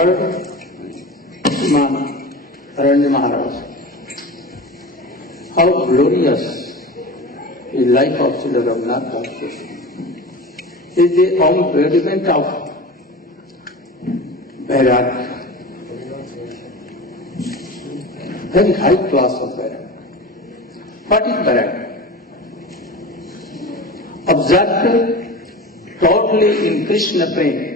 heard Narayana Maharaj, how glorious is life of Srila Raghunath Das Goswami. Is the embodiment of Vairagya, very high class of Vairagya. What is Vairagya? Observed totally in Krishna prema,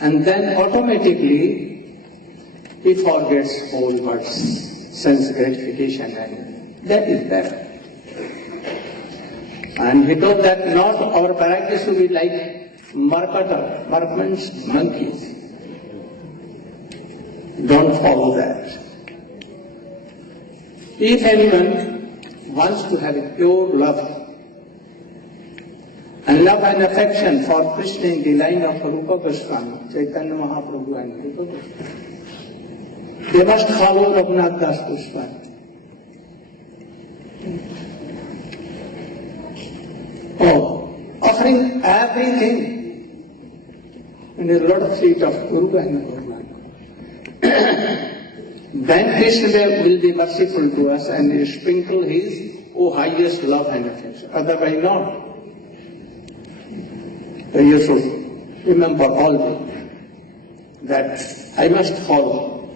and then automatically he forgets all words, sense gratification, and that is Vairagya. And he told that not our Vairagya should be like Markmans, monkeys. Don't follow that. If anyone wants to have a pure love and affection for Krishna in the line of Rupa Goswami, Chaitanya Mahaprabhu and Rupa Goswami, they must follow Raghunath Das Goswami. Offering everything in a lotus feet of Guru and Bhagavan. Then Krishna will be merciful to us and sprinkle his highest love and affection. Otherwise not. So you should remember always that I must follow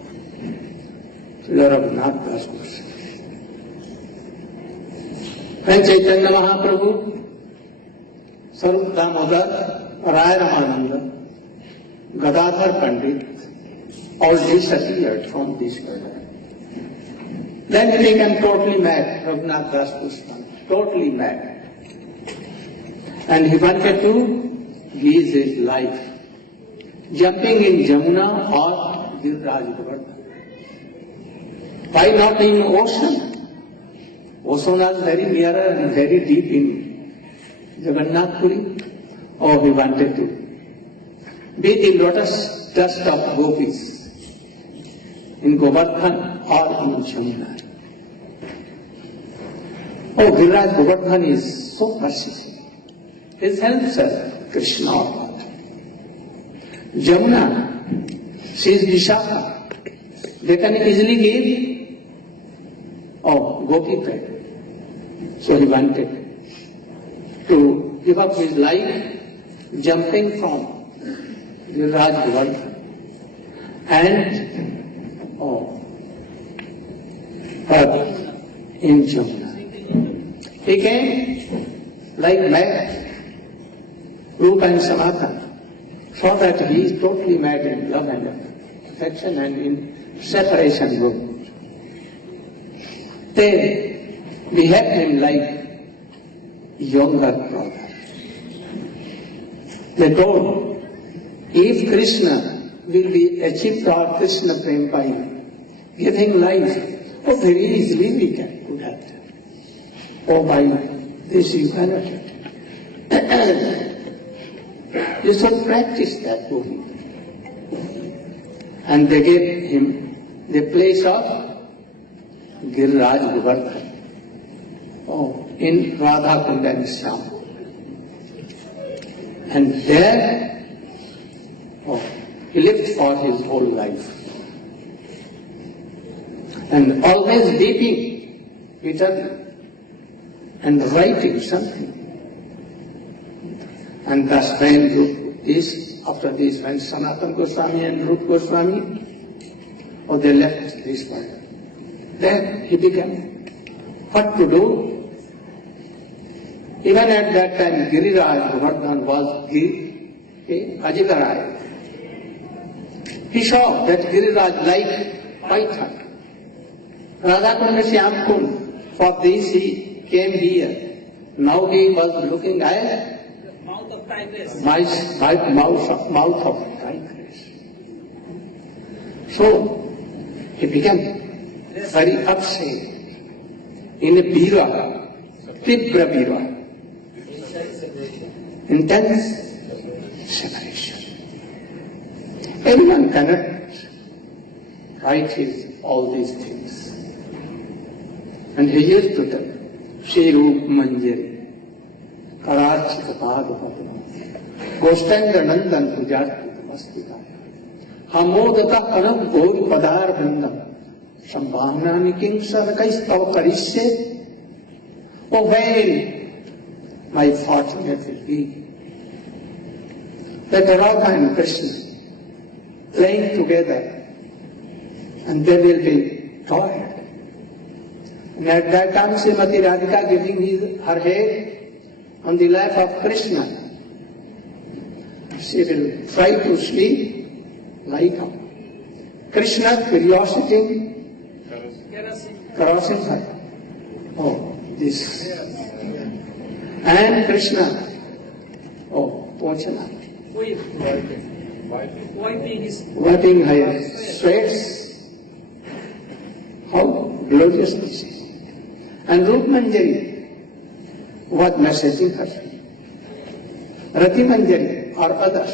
Srila Raghunath Das Goswami. When Chaitanya Mahaprabhu, Sarup Damodar, Raya Ramananda, Gadadhar Pandit, all disappeared from this world. Then he became totally mad, Raghunath Das Goswami, totally mad. And he wanted to give his life, jumping in Jamuna or Giriraj Govardhan. Why not in ocean? Ocean was very near and very deep in Jagannath Puri. He wanted to be the lotus dust of gopis in Govardhan or in Jamuna. Giriraj Govardhan is so merciful. His helps us, Krishna or Radha. Jamuna, she is Vishaka. They can easily give gopi bread. So he wanted to give up his life, jumping from Giriraj Govardhan and in Jamuna. He came like mad, Rupa and Sanatana, so that he is totally mad in love and affection and in separation group. They behave him like younger brother. They told, if Krishna will be achieved or Krishna prem by giving life, very easily we can do that. By this you cannot. You should practice that movie. And they gave him the place of Giriraj Govardhan in Radha Kund and Shyam. And there he lived for his whole life. And always weeping, eternally, and writing something. And thus after this, when Sanatana Goswami and Rupa Goswami, they left this world. Then he began what to do. Even at that time, Giriraj Govardhan was Ajigaraj. He saw that Giriraj like Python. Radha Kund Shyam Kund, for this he came here. Now he was looking at mouth of tigress. Mouth of tigress. So he became very upset in a bira, Tibra bira, intense separation. Anyone cannot write all these things. And he used to tell, Shri Rup Manjari, Karachika Padapatana, Gostanga Nandan Pujarti Mastika. Hamodaka Panam Gauri Padar Vindam Sambhavnani King Sarakaistav Parishe. Oh, wherein my fortunate will be that Radha and Krishna playing together, and they will be toyed. And at that time, Srimati Radhika giving her head on the lap of Krishna, she will try to sleep like Krishna, curiosity, caressing her. Oh, this. And Krishna, oh, Pochana. Wiping her sweats. How glorious this is. And Rup Manjari was messaging her. Rati Manjari or others,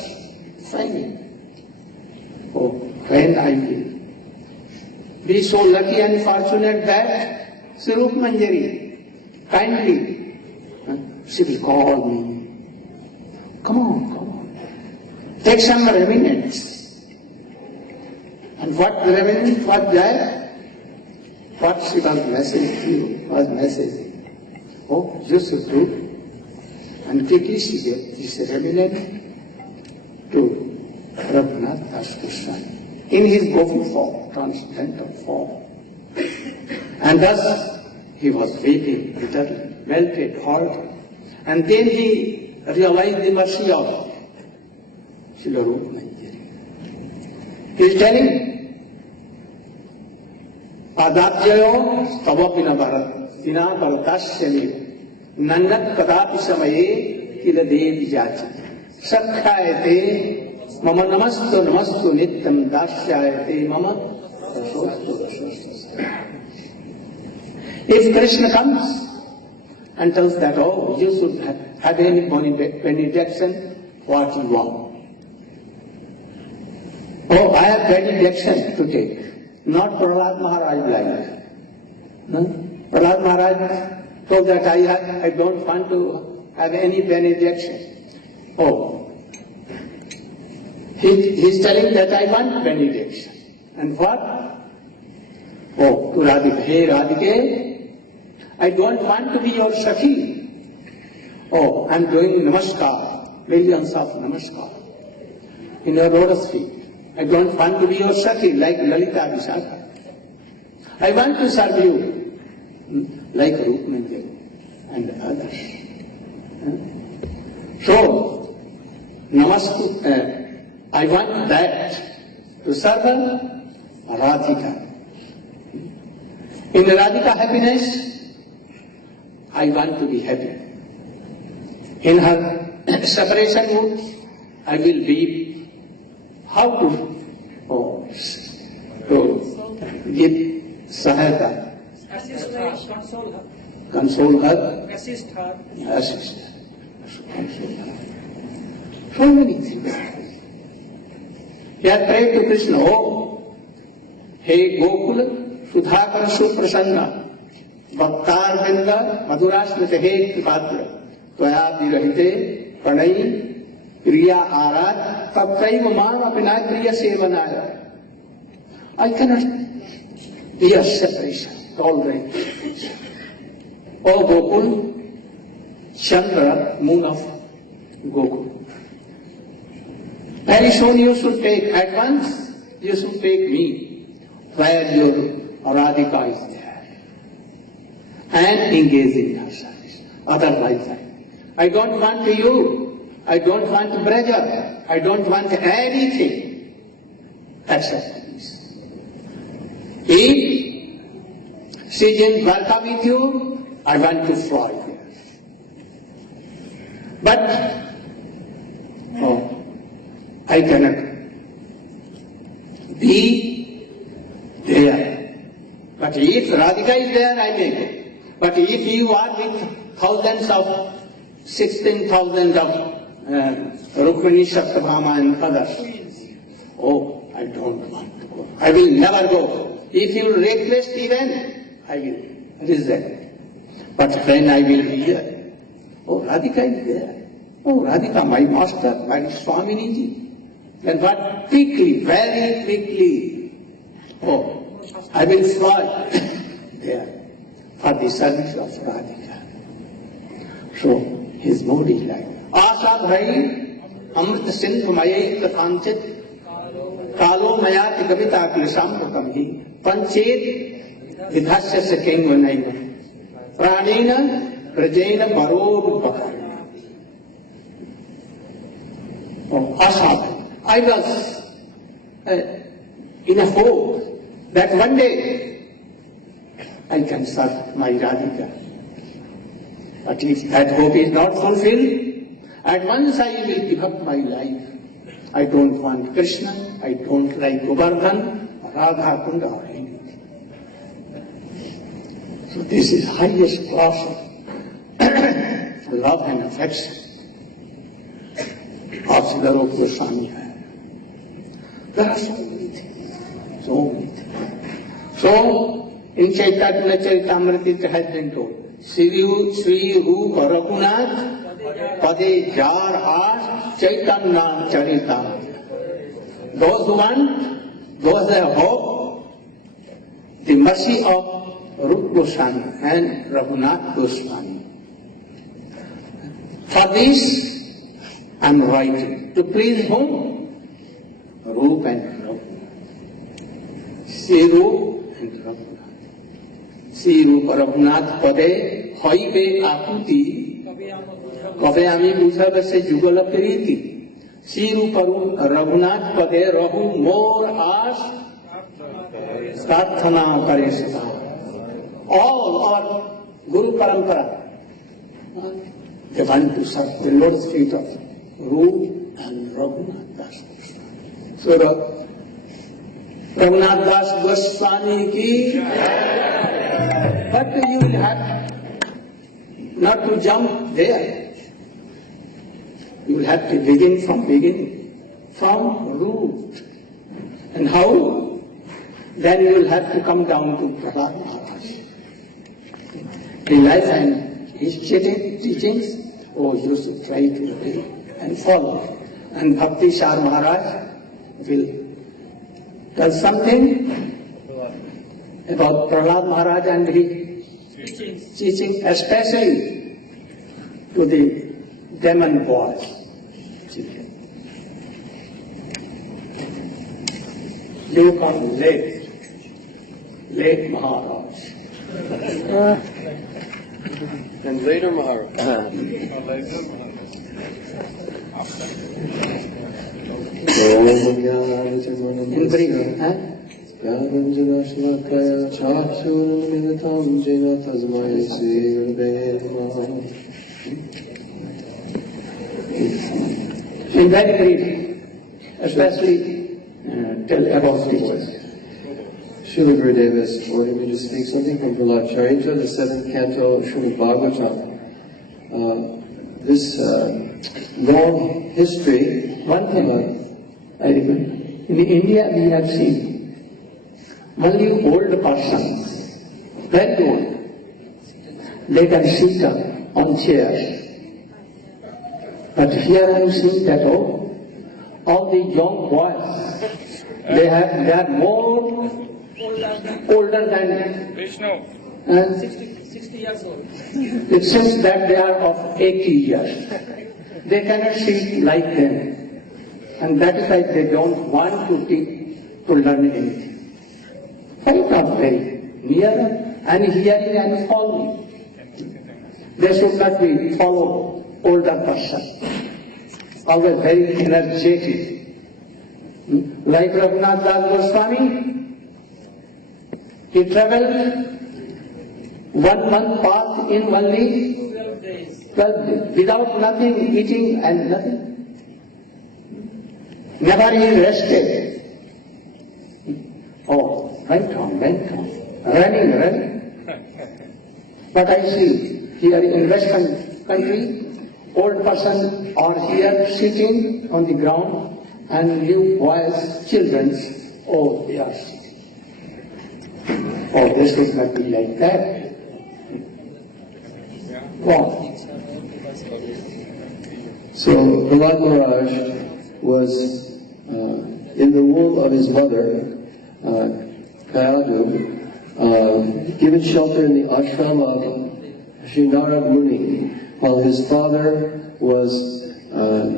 finding, oh, when I will be so lucky and fortunate that Sri Rup Manjari kindly, she will call me. Come on, come on. Take some remnants. And what remnant was there? What she was messaging to you was messaging. Oh, just a truth. And quickly she gave this remnant to Raghunath Das Goswami in his Gopi form, transcendental form. And thus he was weeping bitterly, melted heart. And then he realized the mercy of Srila Rupa Manjari. He is telling, Padabjayo stava dina bharatasya nanat kadapi samaye kila devi jachi sakhayate mama namastu namastu nityam dasyayate mama rasostu rasostu. If Krishna comes and tells that, oh, you should have any benediction, what you want? Oh, I have benediction to take. Not Prahlad Maharaj like. No? Prahlad Maharaj told that I don't want to have any benediction. Oh, he's telling that I want benediction. And what? Oh, to Radhika. Hey Radhike, I don't want to be your Sakhi. Oh, I'm doing namaskar, millions of namaskar in your lotus feet. I don't want to be your Sakhi like Lalita Vishakha. I want to serve you like Rup Manjari and others. So, namaskar, I want that to serve Radhika. In Radhika happiness, I want to be happy. In her separation mood, I will weep. How to give sahayata, console her, assist her, console her. So many things. He had prayed to Krishna, oh, hey Gokula, Sudhakar Suprasanna, Bhaktar Vinda, Madhurasmita He Kripatra, Tvaya Virahite, Pranai, Priya Arad, Tapkaiva Man Apinay Priya Sevanaya. I cannot be a separation, tolerate. Oh Gokul, Chandra, moon of Gokul. Very soon you should take, at once you should take me where your Radhika is there and engage in your service. Otherwise, I don't want you. I don't want pleasure. I don't want anything except this. If she is in Dwarka with you, I want to fly there. But, oh, I cannot be there. But if Radhika is there, I may go. But if you are with thousands of 16,000 of Rukmini, Satyabhama and others. Oh, I don't want to go. I will never go. If you request even, I will reject. But when I will be here, oh, Radhika is there. Oh, Radhika, my master, my Swami ji. Then what? Quickly, very quickly. Oh, I will fly there for the service of Radhika. So his mood is like, Asa bhai amrit sindhu mayai kathanchit kalo mayati kavita klisham pratamhi panchet vidhasya sekeng vanayna pranena prajena baro rupakar. Oh, Asa, I was in a hope that one day I can serve my Radhika. But if that hope is not fulfilled, at once I will give up my life. I don't want Krishna, I don't like Govardhan, Radha Kunda or anything. So this is highest class of love and affection of Sridhar Goswami. There are so many things, so many things. So, in Chaitanya Charitamrita it has been told, Sri Rupa Raghunath Pade Jar Ash Chaitanya Charita. Those who want, those that hope, the mercy of Rupa Goswami and Raghunath Goswami. For this, I am writing. To please whom? Rup and Raghunath. Sri Rup and Raghunath. Sri Rupa Raghunath Pade Hoibe Akuti Kabe Ami Bujhava Se Jugala Piriti. Sri Rupa Raghunath Pade Rahu More As Prarthana Kare Sada. All our Guru Parampara, they want to serve the Lord's feet of Rup and Raghunath Das. So Raghunath Das Goswami ki, but you will have not to jump there. You will have to begin from beginning, from root. And how? Then you will have to come down to Prahlad Maharaj. In life and his teachings, oh, you should try to obey and follow. And Bhakti Shar Maharaj will tell something about Prahlad Maharaj and his teaching, especially to the demon boys. You come late Maharaj. And later Maharaj. In brief, in very brief, especially tell about this. Srila Gurudev ordered me to speak something from Prahlad Charitra, the 7th canto of Srimad Bhagavatam. This long history, one thing I remember, in India we have seen only old persons, very old, they can sit on chairs. But here I am seeing that all the young boys, they are more older than Vishnu. 60 years old. It seems that they are of 80 years. They cannot sit like them. And that is why they don't want to learn anything. Why not very near and hearing and following? They should not be follow older person. Always very energetic. Like Raghunath Das Goswami, he traveled 1 month path in only 12 days, without nothing, eating and nothing. Never he rested. Oh, went on, running. But I see here in Western country, old person are here sitting on the ground and new boys, children, oh, they are sitting. Oh, this should not be like that. Wow. So Prahlad Maharaj was in the womb of his mother, Kayadu, given shelter in the ashram of Sri Narad Muni, while his father was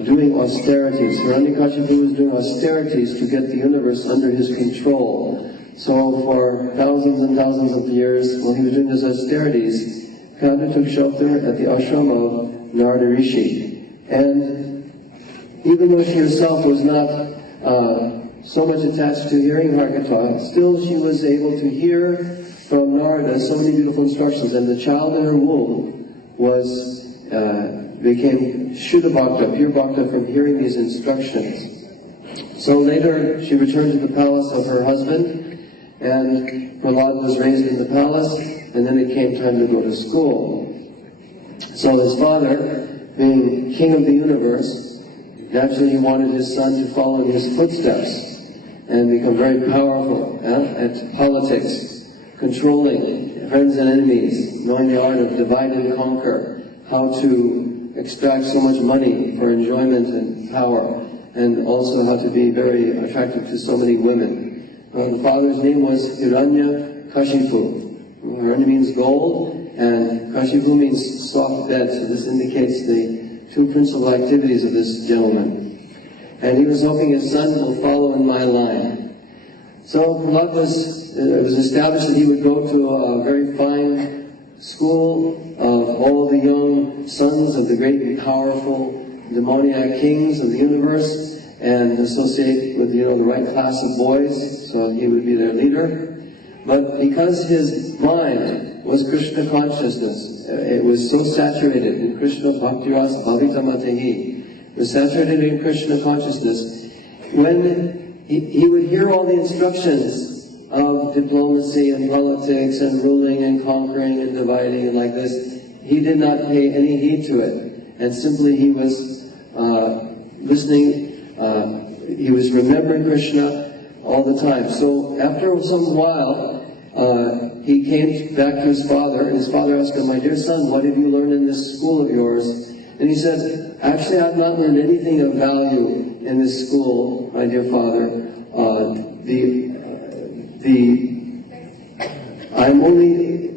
doing austerities. Hiranyakashipu was doing austerities to get the universe under his control. So for thousands and thousands of years, while he was doing his austerities, Kayadu took shelter at the ashram of Narada Rishi. And even though she herself was not so much attached to hearing Harkata, still she was able to hear from Narada so many beautiful instructions, and the child in her womb became Shuddha Bhakta, pure Bhakta, from hearing these instructions. So later she returned to the palace of her husband, and Prahlad was raised in the palace, and then it came time to go to school. So his father, being king of the universe, naturally he wanted his son to follow in his footsteps and become very powerful at politics, controlling friends and enemies, knowing the art of divide and conquer, how to extract so much money for enjoyment and power, and also how to be very attractive to so many women. The father's name was Hiranyakashipu. Hiranya means gold, and Kashipu means soft bed, so this indicates the two principal activities of this gentleman. And he was hoping his son will follow in my line. So it was established that he would go to a very fine school of all the young sons of the great and powerful demoniac kings of the universe, and associate with the right class of boys, so he would be their leader. But because his mind was Krishna consciousness, it was so saturated in Krishna Bhakti Rasa Bhavita Matehi, it was saturated in Krishna consciousness, when he would hear all the instructions of diplomacy and politics and ruling and conquering and dividing and like this, he did not pay any heed to it. And simply he was listening, he was remembering Krishna all the time. So after some while, he came back to his father, and his father asked him, "My dear son, what have you learned in this school of yours?" And he said, "Actually, I've not learned anything of value in this school, my dear father. I'm only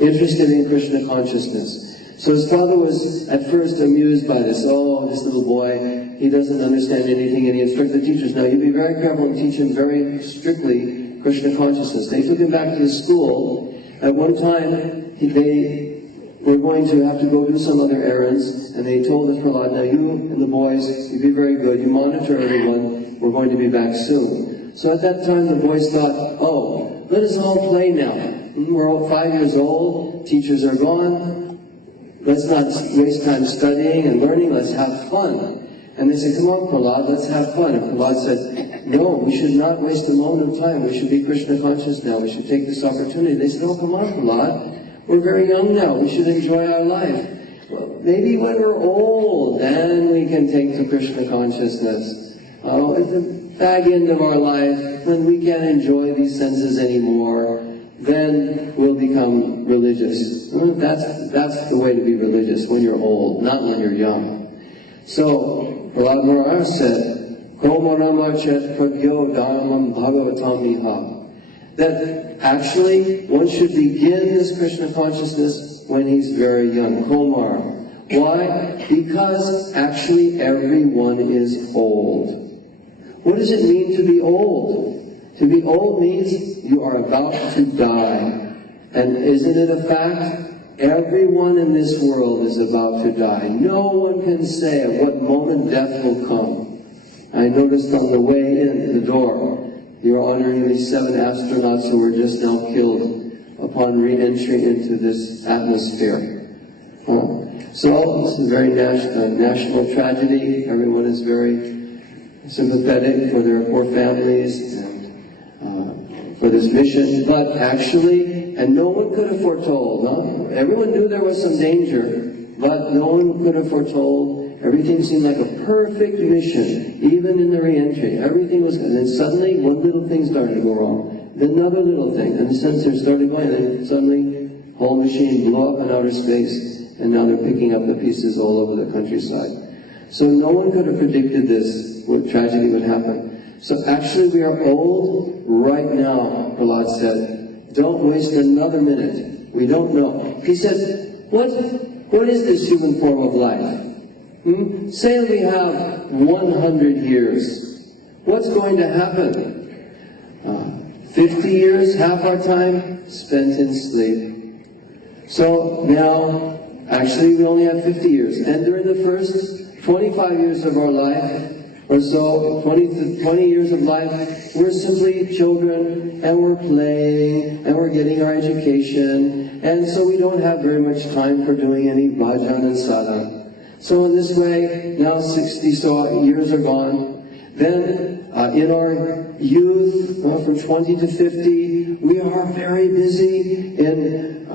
interested in Krishna consciousness." So his father was at first amused by this. Oh, this little boy, he doesn't understand anything, and he instructed the teachers, "Now you be very careful and teach him very strictly Krishna consciousness." They took him back to the school. At one time, they were going to have to go do some other errands, and they told the Prahlad, "Now you and the boys, you be very good, you monitor everyone, we're going to be back soon." So at that time the boys thought, "Oh, let us all play now. We're all 5 years old, teachers are gone, let's not waste time studying and learning, let's have fun." And they said, "Come on, Prahlad, let's have fun." And Prahlad said, "No, we should not waste a moment of time. We should be Krishna conscious now. We should take this opportunity." They said, "Oh, come on, Prahlad. We're very young now. We should enjoy our life. Well, maybe when we're old, then we can take to Krishna consciousness. At the fag end of our life, when we can't enjoy these senses anymore, then we'll become religious." Well, that's the way to be religious, when you're old, not when you're young. So Prahlad Maharaj said, "Komaramachet pragyo dharmam bhagavatamiha," that actually one should begin this Krishna consciousness when he's very young. Komar. Why? Because actually everyone is old. What does it mean to be old? To be old means you are about to die. And isn't it a fact? Everyone in this world is about to die. No one can say at what moment death will come. I noticed on the way in the door, you're honoring these 7 astronauts who were just now killed upon re-entry into this atmosphere. So this is a very national tragedy. Everyone is very sympathetic for their poor families and for this mission. But actually, and no one could have foretold, no? Everyone knew there was some danger, but no one could have foretold. Everything seemed like a perfect mission, even in the re-entry. Everything was good. And then suddenly, one little thing started to go wrong. Then another little thing. And the sensors started going. And then suddenly, the whole machine blew up in outer space. And now they're picking up the pieces all over the countryside. So no one could have predicted this, what tragedy would happen. So actually we are old right now, Prahlad said. Don't waste another minute. We don't know. He said, what is this human form of life? Say we have 100 years. What's going to happen? 50 years, half our time spent in sleep. So now, actually we only have 50 years. And during the first 25 years of our life, or so, 20 years of life, we're simply children, and we're playing, and we're getting our education, and so we don't have very much time for doing any bhajan and sadhana. So in this way, now 60 so years are gone. Then in our youth, from 20 to 50, we are very busy in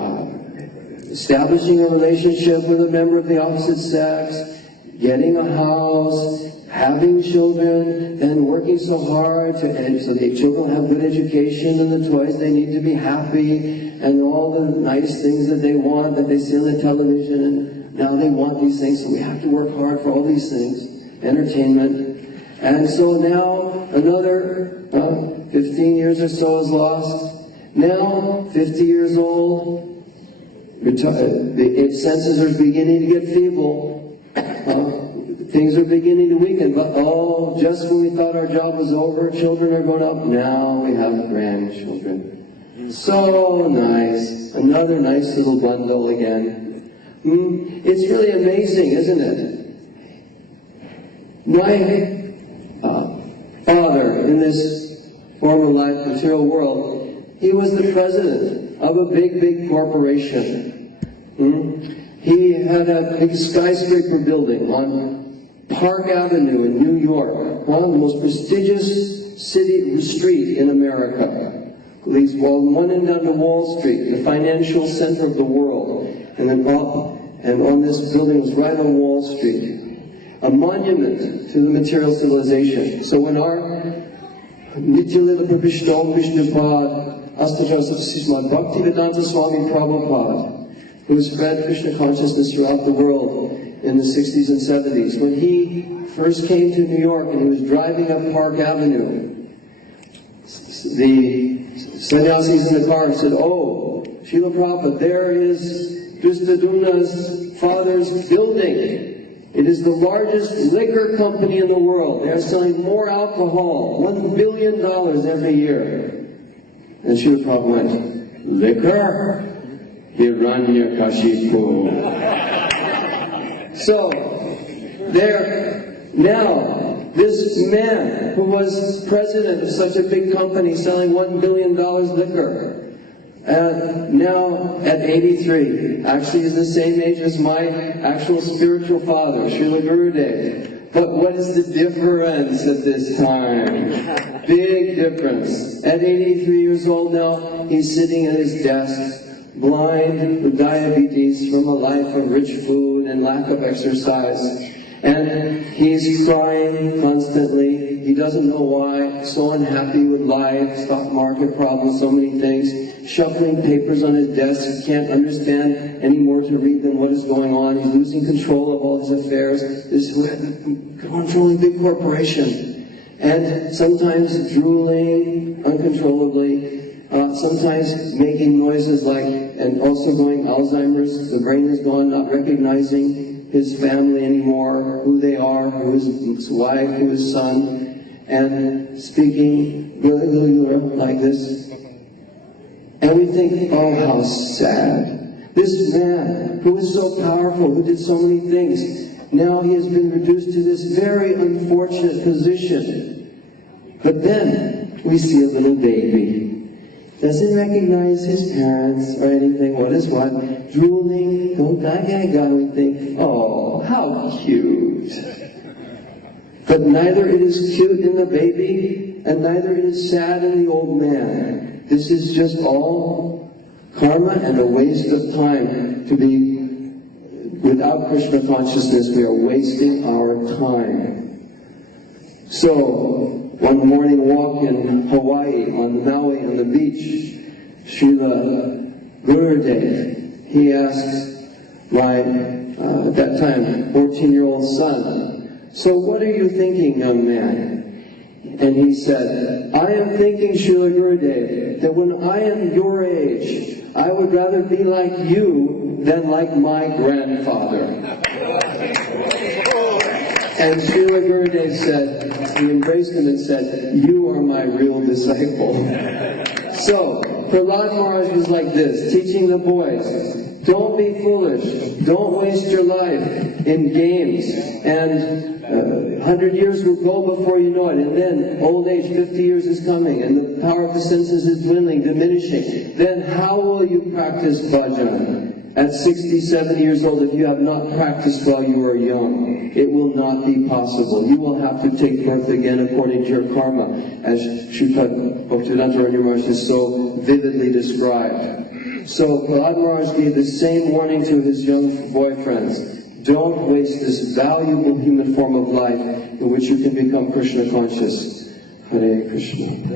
establishing a relationship with a member of the opposite sex, getting a house, having children, and working so hard and so the children have good education and the toys they need to be happy and all the nice things that they want that they see on the television, and now they want these things, so we have to work hard for all these things, entertainment. And so now another 15 years or so is lost. Now, 50 years old, the senses are beginning to get feeble. Things are beginning to weaken, but just when we thought our job was over, children are going up, now we have grandchildren. So nice. Another nice little bundle again. It's really amazing, isn't it? My father, in this former life, material world, he was the president of a big corporation. He had a big skyscraper building on Park Avenue in New York, one of the most prestigious street in America. Leads one end down to Wall Street, the financial center of the world, and on this building was right on Wall Street, a monument to the material civilization. So when our Nityalila Prabhupada Vishnupad Astajasa Sismat Bhaktivedanta Swami Prabhupada, who spread Krishna consciousness throughout the world in the 60s and 70s. When he first came to New York and he was driving up Park Avenue, the sannyasis in the car said, "Oh, Srila Prabhupada, there is Drishtadyumna's father's building. It is the largest liquor company in the world. They are selling more alcohol, $1 billion every year." And Srila Prabhupada went, "Liquor? Hiranyakashipu." So, now, this man who was president of such a big company selling $1 billion liquor, now at 83, actually is the same age as my actual spiritual father, Srila Gurudev. But what is the difference at this time? Big difference. At 83 years old now, he's sitting at his desk, blind with diabetes from a life of rich food and lack of exercise. And he's crying constantly. He doesn't know why. So unhappy with life, stock market problems, so many things. Shuffling papers on his desk. He can't understand any more to read than what is going on. He's losing control of all his affairs. This controlling big corporation. And sometimes drooling uncontrollably. Sometimes making noises like, and also going Alzheimer's, the brain is gone, not recognizing his family anymore, who they are, who his wife, who his son, and speaking like this. And we think, oh, how sad. This man, who was so powerful, who did so many things, now he has been reduced to this very unfortunate position. But then we see a little baby. Doesn't recognize his parents or anything. What is what? Drooling. We think, oh, how cute. But neither it is cute in the baby, and neither it is sad in the old man. This is just all karma and a waste of time to be without Krishna consciousness. We are wasting our time. So, one morning walk in Hawaii, on Maui, on the beach, Srila Gurudev, he asked my, at that time, 14-year-old son, "So what are you thinking, young man?" And he said, I am thinking, Srila Gurudev, that when I am your age, I would rather be like you than like my grandfather. And Srila Gurudev said, he embraced him and said, you are my real disciple. So, Prahlad Maharaj was like this, teaching the boys, don't be foolish, don't waste your life in games, and 100 years will go before you know it, and then old age, 50 years is coming, and the power of the senses is dwindling, diminishing. Then how will you practice bhajan? At 60, 70 years old, if you have not practiced while you are young, it will not be possible. You will have to take birth again according to your karma, as Srila Bhaktivedanta Narayana Maharaj has so vividly described. So Prahlad Maharaj gave the same warning to his young boyfriends. Don't waste this valuable human form of life in which you can become Krishna conscious. Hare Krishna.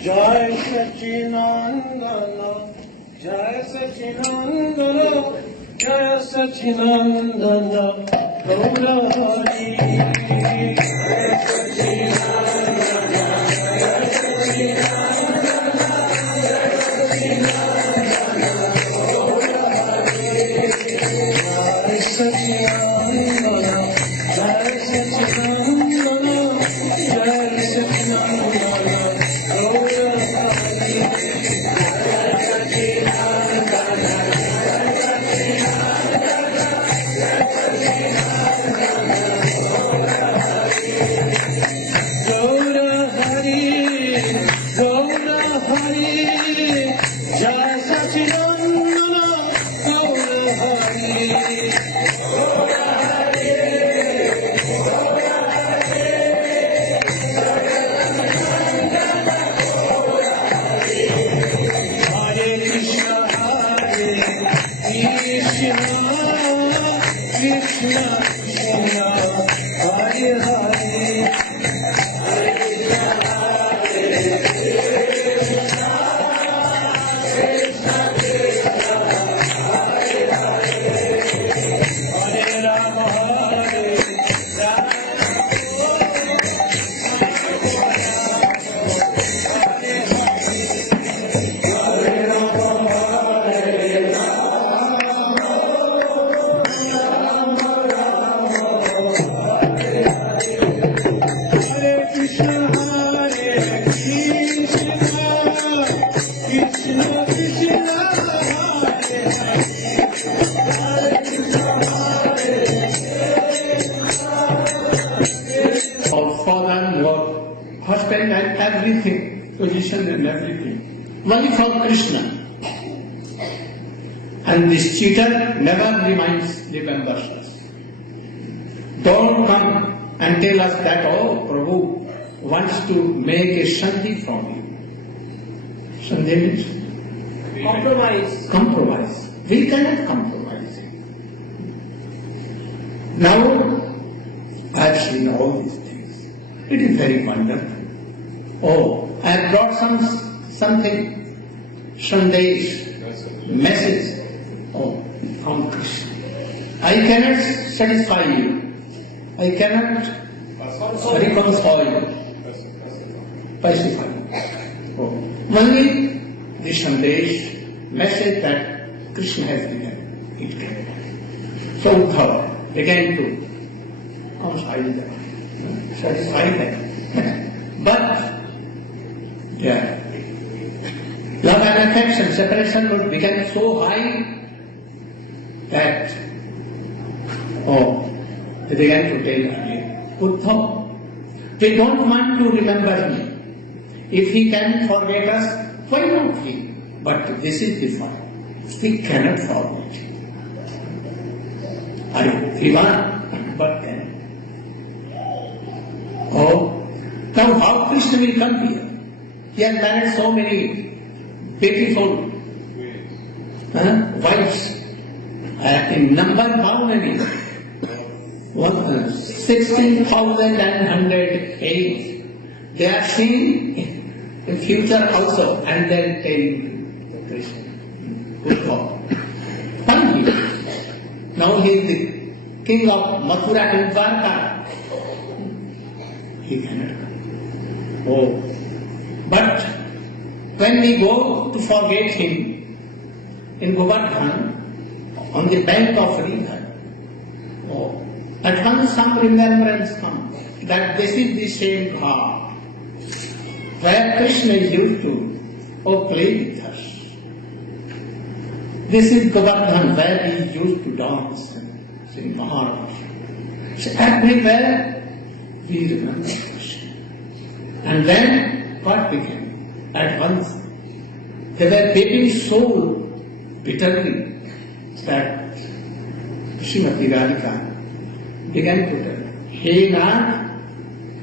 Jai Sachinandana, Jai Sachinandana, Jai Sachinandana, Gaura Hari. Jai Sachinandana, Jai Sachinandana, Jai Sachinandana, Gaura Hari. Jai Sachinandana, Jai Sachinandana, Jai Sachinandana. husband and everything, position and everything, only for Krishna. And this cheater never remembers us. Don't come and tell us that, oh, Prabhu wants to make a sandhi from you. Sandhi means? Compromise. Compromise. We cannot compromise. Now, I have seen all these things. It is very wonderful. Oh, I have brought something, Sundays, message, oh, from Krishna. I cannot satisfy you. I cannot reconcile you, pacify you. Oh. Only the Sundays message that Krishna has given, it came. So Uddhava began to satisfy them. But yeah, love and affection, separation would become so high that, oh, they began to tell again, Uddhava, they don't want to remember me. If he can forget us, why not he? But this is the fact. He cannot forget. He wants, but then. Oh, now how Krishna will come here? He has married so many beautiful wives. In number how many? 16,108. They are seen in future also, and then came the Krishna. Good God. Finally, now he is the king of Mathura and Dwarka. He cannot come. Oh. But when we go to forget him in Govardhan, on the bank of river, oh, at once some remembrance comes that this is the same God where Krishna used to play with us. This is Govardhan where he used to dance and sing Maharaj. So everywhere we remember Krishna. And then what became? At once they were weeping so bitterly that Srimati Radhika began to tell, He Nath,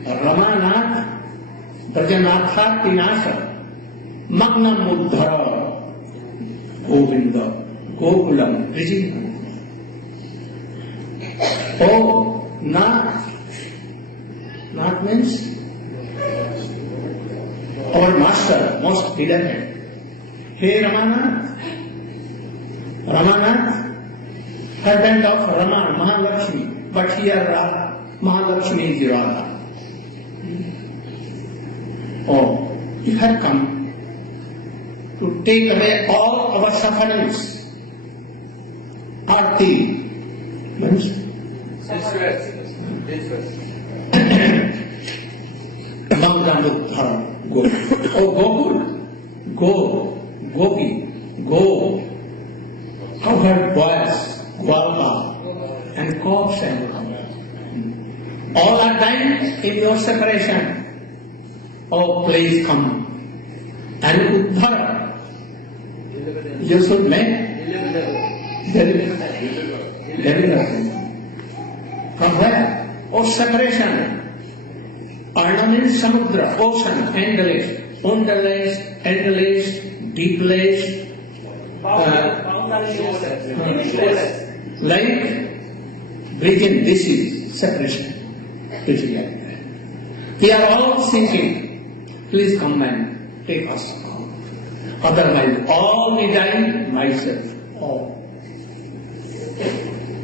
Ramanath, Brajanathartinasha, Magna Muddhara, Govinda, Gokulam, Vijay. Oh, Nath. Nath means our master, most beloved. Hey Ramanath, Ramanath, husband of Rama, Mahalakshmi, but here Mahalakshmi is Radha. Oh, you have come to take away all our sufferings. Arti means Mangamuddhara, go. Oh, Gokul, go, Gopi, go. How her boys, Gwalpa, and cocks and all are dying in your separation. Oh, please come and Uddhara. You should make deliverance. From where? Oh, separation. Arna means Samudra, ocean, endless, endless, endless, deepless, like breathing, this is separation. We are all thinking, please come and take us out. Otherwise, all we die, myself, all.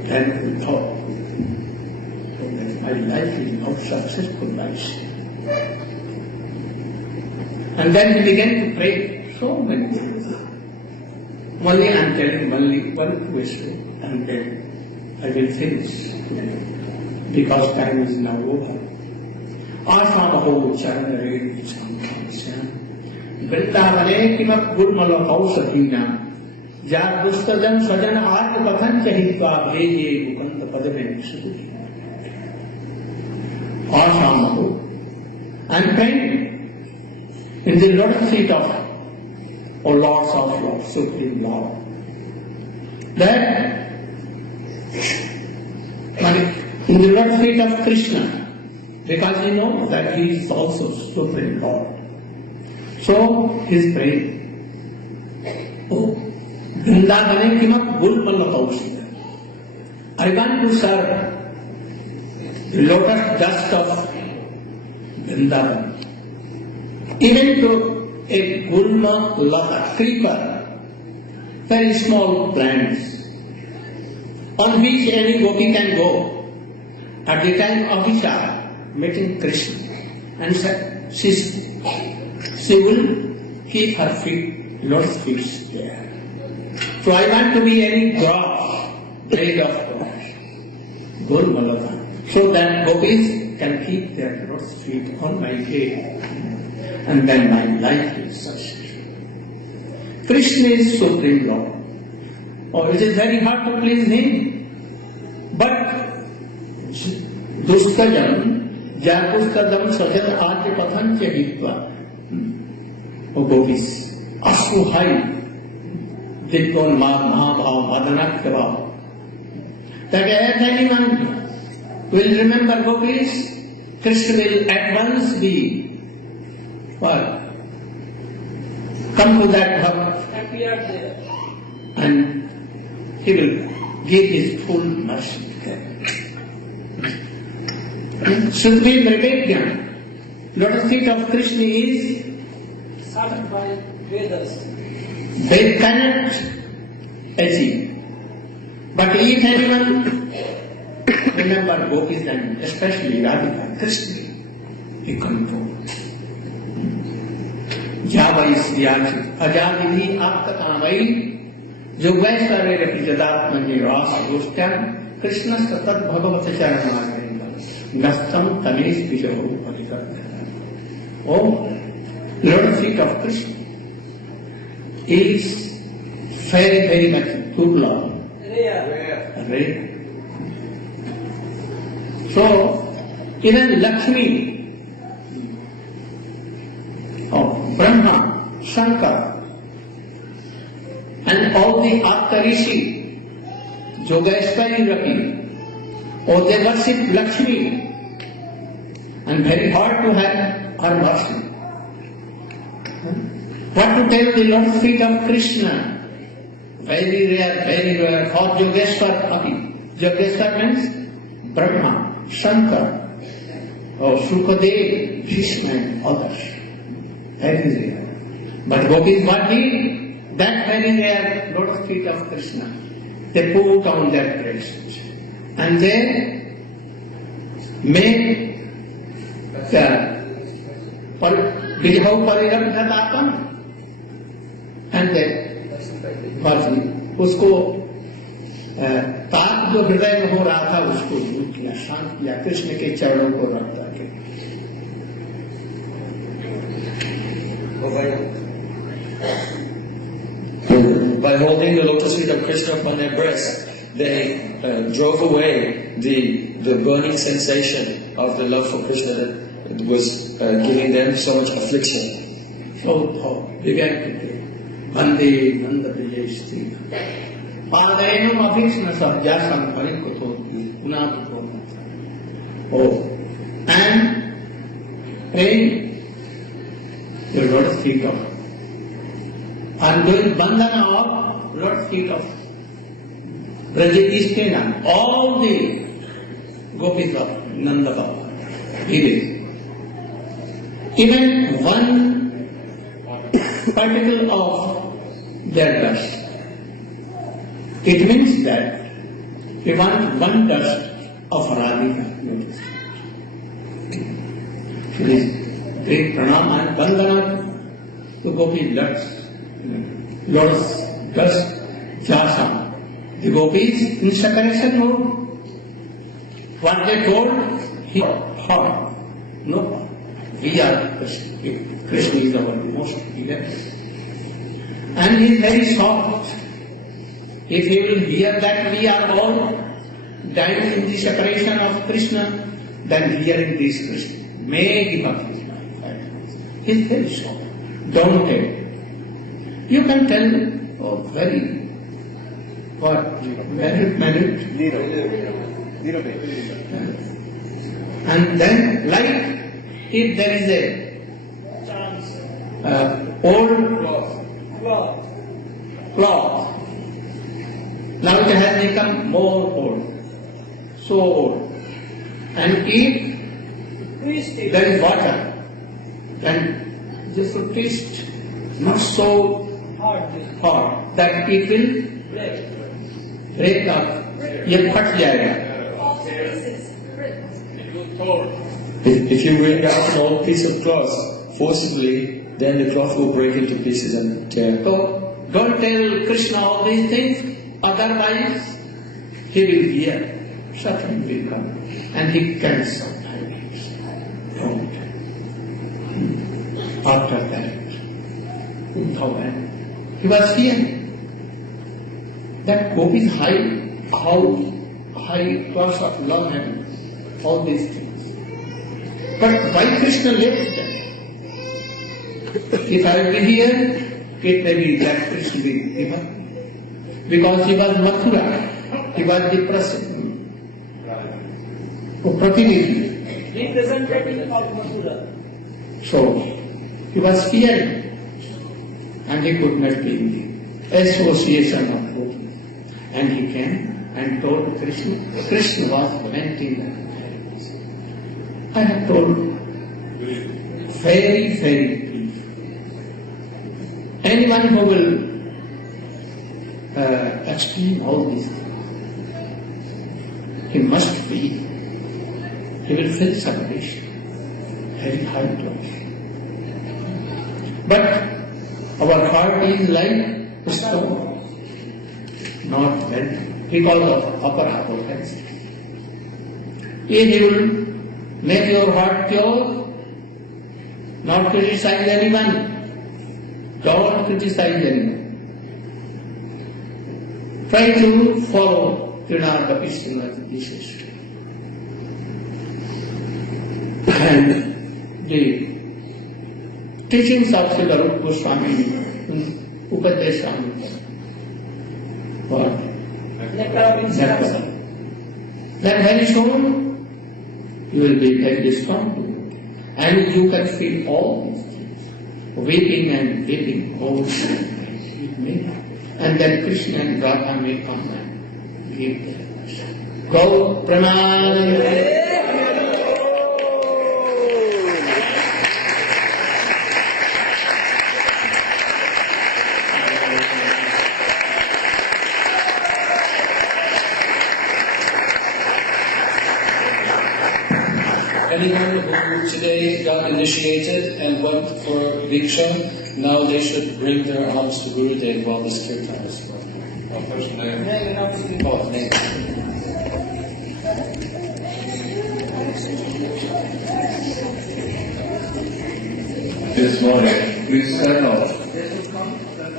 Then we thought, my life is not successful life. And then we began to pray so many things. Only I am telling only one question, and then I will finish because time is now over. Asamaho charanare vicham Vrindavane kimak gurmala kausadhina Jar dustajan sajan aat pathan chahitva bheje mukanta padame sudhi. Asamaho, I am praying in the lotus feet of O Lords of Lords, Supreme Lord, that in the lotus feet of Krishna, because he knows that he is also Supreme Lord. So he is praying, Oh, Vrindavane kimak gulmalla kaushita. I want to serve the lotus dust of Vrindavan. Even to a gulma lata, creeper, very small plants, on which any gopi can go at the time of Isha, meeting Krishna, and she will keep her feet, lotus feet there. So I want to be any grass, blade of grass, gulma lata, so that gopis can keep their lotus feet on my head. And then my life is successful. Krishna is Supreme Lord. Oh, it is very hard to please him. But Dustajam, Jakustadam Sajan Ati Pathan Chahitva. Oh, gopis, Asuhai, Ditton Mahabhav, Madanaktava. That if anyone will remember gopis, Krishna will at once be come to that hub and he will give his full mercy. Should be Nirvedya. Lotus feet of Krishna is started by Vedas. They cannot achieve. But if anyone remember Gopis and especially Radhika, Krishna, he controlled. Java is Yachi, Ajavidi Aptakamai, Jogveshwara Repijadatmani Rasa Goshtyan, Krishna Satat Bhagavata Charanarayana, Nastam Tanesh Vijahu Padikata. Oh, Lord feet of Krishna is very, very much too long. Rare. So, even Lakshmi, Brahma, Shankar, and all the Aptarishi, Yogeshwari Rapi, they worship Lakshmi, and very hard to have her worship. What to tell the Lord feet of Krishna? Very rare, for Yogeshwar Api. Yogeshwar means Brahma, Shankar, Sukadev, Bhishma and others. Very rare. But Gopis what did? That very rare lotus feet of Krishna, they put on their breasts and they make the Vijahu Parirabdhatatam and they उसको ताप जो हृदय में हो रहा था उसको दूर किया, शांत किया, कृष्ण के चरणों को रख करके. By holding the lotus feet of Krishna upon their breasts, they drove away the burning sensation of the love for Krishna that was giving them so much affliction. So began to pray. Vande Nanda Vijayasti. Padenam Abhishna Sahjasam Parikototi Unatokota. And praying the Lord's feet of. And doing bandana of Lord's feet of. Brajadistena, all the gopis of Nanda Baba. He did. Even one particle of their dust. It means that we want one dust of Radhika. Please, great pranam and bandana to Gopi Lord's dust, Jasam. The gopis in separation mode. What they told, he heard. No, we are Krishna. Krishna is our most dearest. And he is very soft. If he will hear that we are all dying in the separation of Krishna, then hearing this Krishna may give up his life. He is very soft. Don't tell. You can tell, very married? Zero. And then, like, if there is a old cloth, now it has become more old, so old. And if there is water, then just to twist, not so hard that it will break up, ये फट जाएगा. If you bring out an old piece of cloth forcibly, then the cloth will break into pieces and tear. So don't tell Krishna all these things, otherwise he will hear, suffering will come, and he can sometimes. Don't. After that, he was fearing that Gopi's how high class of love and all these things. But why Krishna left them? If I will be here, it may be that Krishna will give up. Because he was Mathura, he was the Prasidhi, Pratinidhi. Representative of Mathura. So, he was fearing, and he could not be in the association of Gopi. And he came and told Krishna. Krishna was lamenting that. I have told very, very brief. anyone who will explain all these things, he must be, he will feel separation, very hard place. But our heart is like stone, not meant. He calls it upper potency. If you will make your heart pure, not criticize anyone, don't criticize anyone. Try to follow Trinada Krishna Jesus. And the teachings of Srila Rupa Goswami, Upadeshamrita, what? Nectar. Then very soon you will be very strong and you can feel all these things, weeping and weeping all the time. And then Krishna and Radha may come and give their blessing. Go Pranam. Anyone who today got initiated and went for Diksha, now they should bring their alms to Gurudev while this kirtan is running. First name. Oh, name. This morning, please stand up.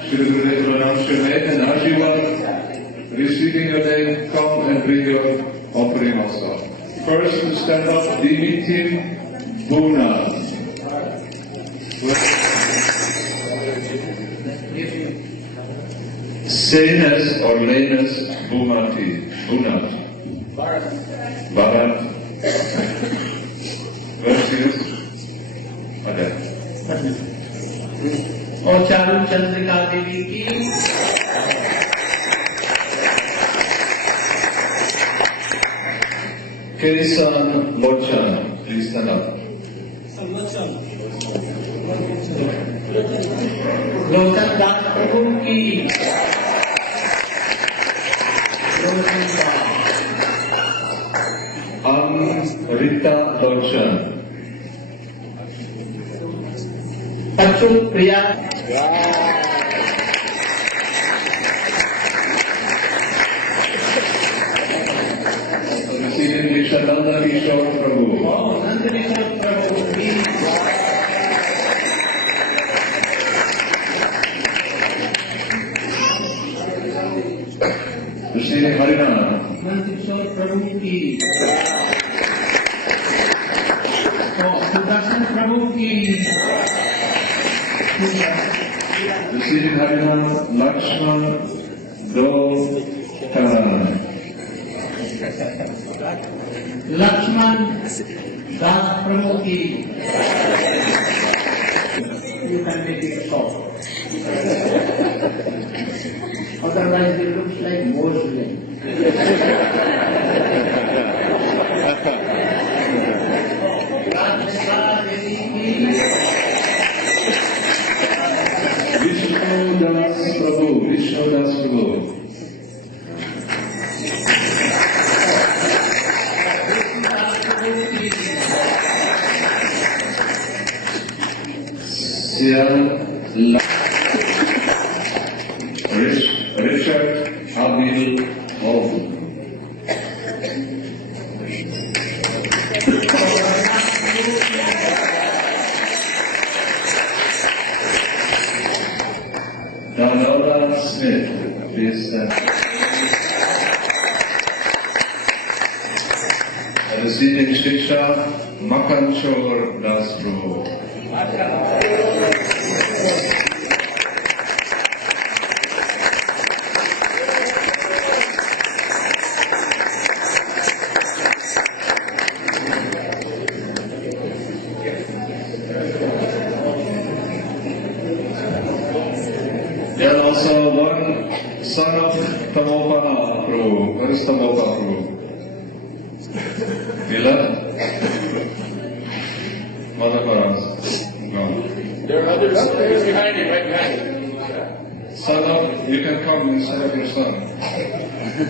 Shri Gurudev pronounce your name and Ashirwad. Receiving your name, come and bring your offering also. First to stand up, Dimitri Buna. Senes or Lenes Bumati. Bunat. Bharat. Versius. Okay. और चारू चंद्रिका देवी की Kirisan Lochan, please stand up. Lochan Das प्रभु की Rita Lochan. Achyut प्रिया Receiving Diksha Nanda Kishore Prabhu. Nandkishore प्रभु की Receiving Harinam. Nandkishore प्रभु की सुदर्शन प्रभु की Receiving Harinam Lakshman Dotaran. Laxman Das प्रभु की You can make it stop. Otherwise it looks like Muslim. Vishnu Das Prabhu. Vishnu Das Prabhu. Sian Richard Abil Hall. Danola Smith, please stand. Receiving Shiksha Makanchor Das Prabhu. There are also one son of Tamopana Prabhu. What is Tamopana Prabhu? Vila? Mother Paras. No. There are others behind you, right behind you. son of, you can come instead of your son.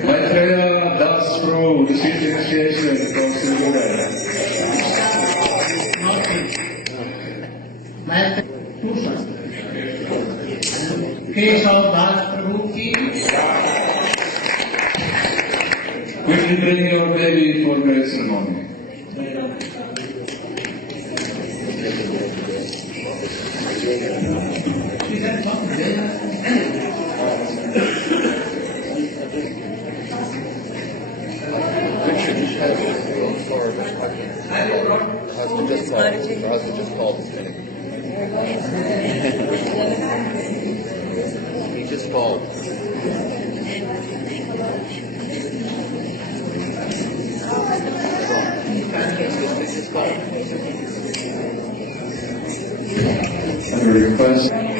Maitreya Das Prabhu received initiation from Sri Guru. Case of Das Prabhu ki. Quickly bring your baby for marriage ceremony. He just called. And a request.